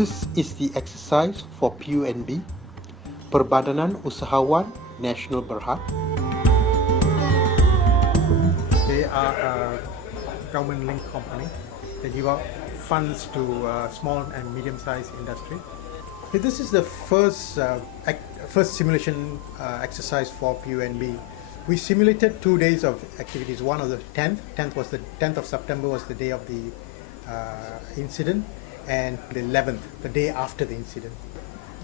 This is the exercise for PUNB, Perbadanan Usahawan Nasional Berhad. They are a government-linked company. They give out funds to small and medium-sized industry. This is the first simulation exercise for PUNB. We simulated 2 days of activities. One of the 10th of September was the day of the incident, and the 11th, the day after the incident.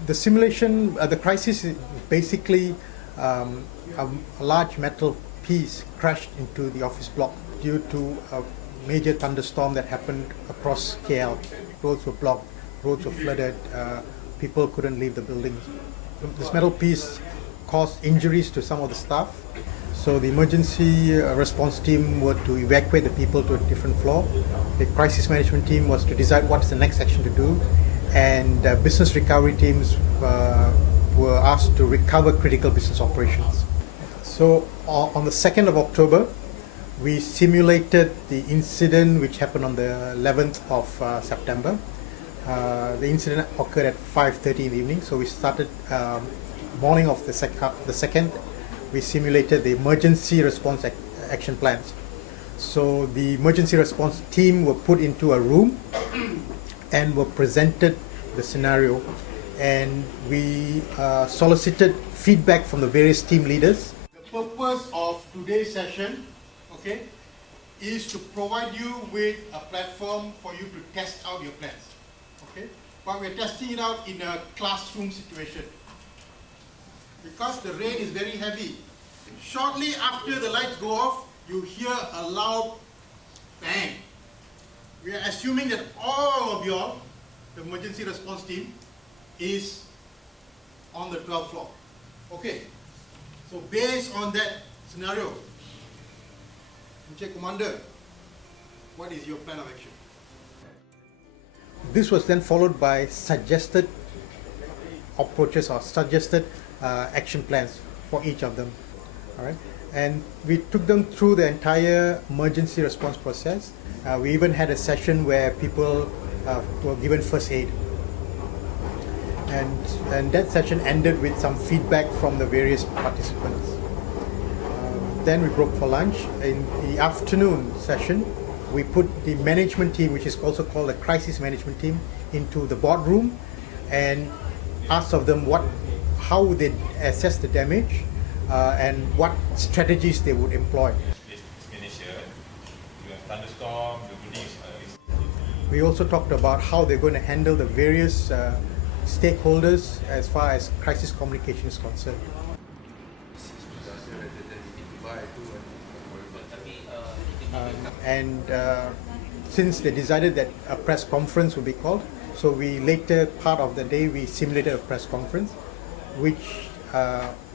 The simulation, the crisis is basically a large metal piece crashed into the office block due to a major thunderstorm that happened across KL. Roads were blocked, roads were flooded, people couldn't leave the buildings. This metal piece caused injuries to some of the staff. So the emergency response team were to evacuate the people to a different floor. The crisis management team was to decide what is the next action to do. And business recovery teams were asked to recover critical business operations. So on the 2nd of October, we simulated the incident which happened on the 11th of September. The incident occurred at 5:30 in the evening, so we started morning of the second. We simulated the emergency response action plans. So the emergency response team were put into a room and were presented the scenario, and we solicited feedback from the various team leaders. The purpose of today's session, is to provide you with a platform for you to test out your plans. But we're testing it out in a classroom situation, because the rain is very heavy. Shortly after the lights go off, you hear a loud bang. We are assuming that all of y'all, the emergency response team, is on the 12th floor. So based on that scenario, Mr. Commander, what is your plan of action? This was then followed by suggested approaches or suggested action plans for each of them. All right, and we took them through the entire emergency response process. We even had a session where people were given first aid, and that session ended with some feedback from the various participants. Then we broke for lunch. In the afternoon session, we put the management team, which is also called the crisis management team, into the boardroom and asked of them how would they assess the damage and what strategies they would employ. We also talked about how they're going to handle the various stakeholders as far as crisis communication is concerned. Since they decided that a press conference would be called, so we later part of the day we simulated a press conference, which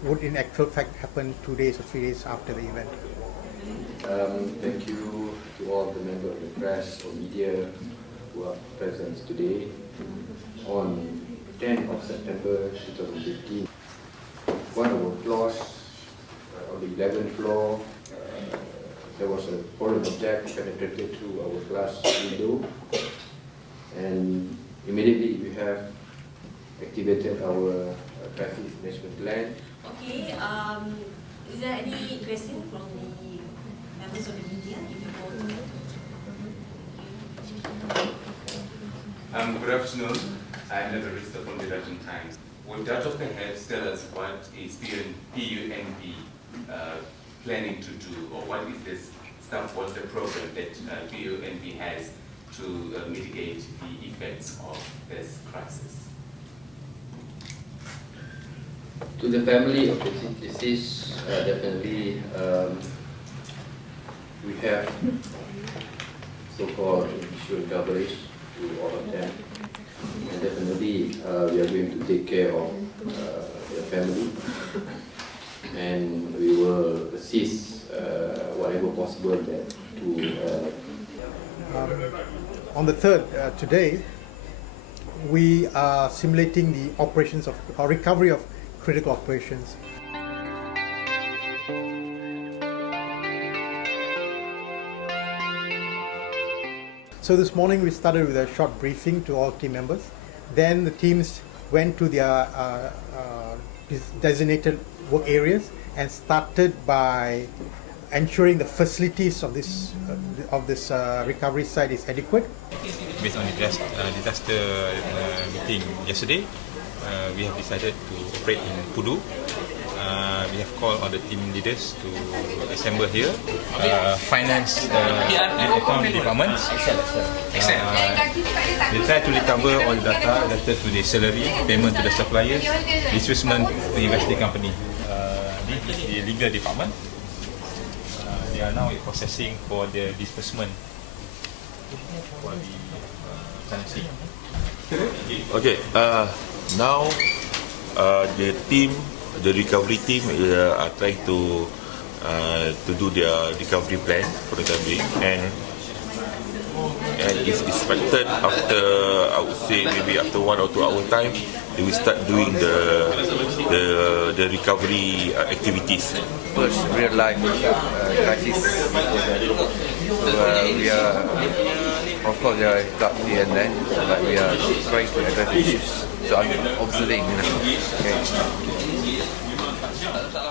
would in actual fact happen 2 days or 3 days after the event. Thank you to all the members of the press or media who are present today. On 10th of September 2015, one of our floors, on the 11th floor, there was a foreign object penetrated through our glass window, and immediately we have activated our crisis management plan. Is there any question from the members of the media? Good afternoon. I'm Never from the Legend Times. Would Judge of the Heads tell us what is PUNB planning to do, or what is this stuff, what's the program that PUNB has to mitigate the effects of this crisis? To the family of the deceased, definitely we have so-called insurance coverage to all of them, and definitely we are going to take care of their family, and we will assist whatever possible that to. On the 3rd, today, we are simulating the operations of or recovery of critical operations. So this morning we started with a short briefing to all team members. Then the teams went to their designated work areas and started by ensuring the facilities of this recovery site is adequate. Based on the disaster meeting yesterday, we have decided to operate in Pudu. We have called all the team leaders to assemble here. Finance and account departments. They try to recover all the data related to the salary, payment to the suppliers, disbursement to the investing company. This is the legal department. They are now processing for the disbursement for the tenancy. Okay, now the team, the recovery team are trying to do their recovery plan for the time being, and it's expected after, I would say maybe after 1 or 2 hour time, they will start doing the recovery activities. First real life crisis. We are, of course, there are hiccups here and there, but we are trying to address issues. So I'm observing. Okay.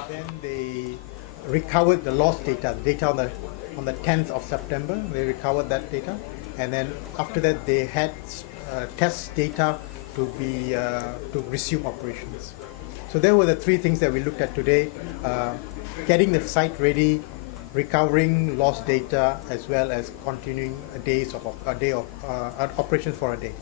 Then they recovered the lost data on the 10th of September. They recovered that data, and then after that they had test data to resume operations. So there were the three things that we looked at today: getting the site ready, recovering lost data, as well as continuing a day of operations for a day.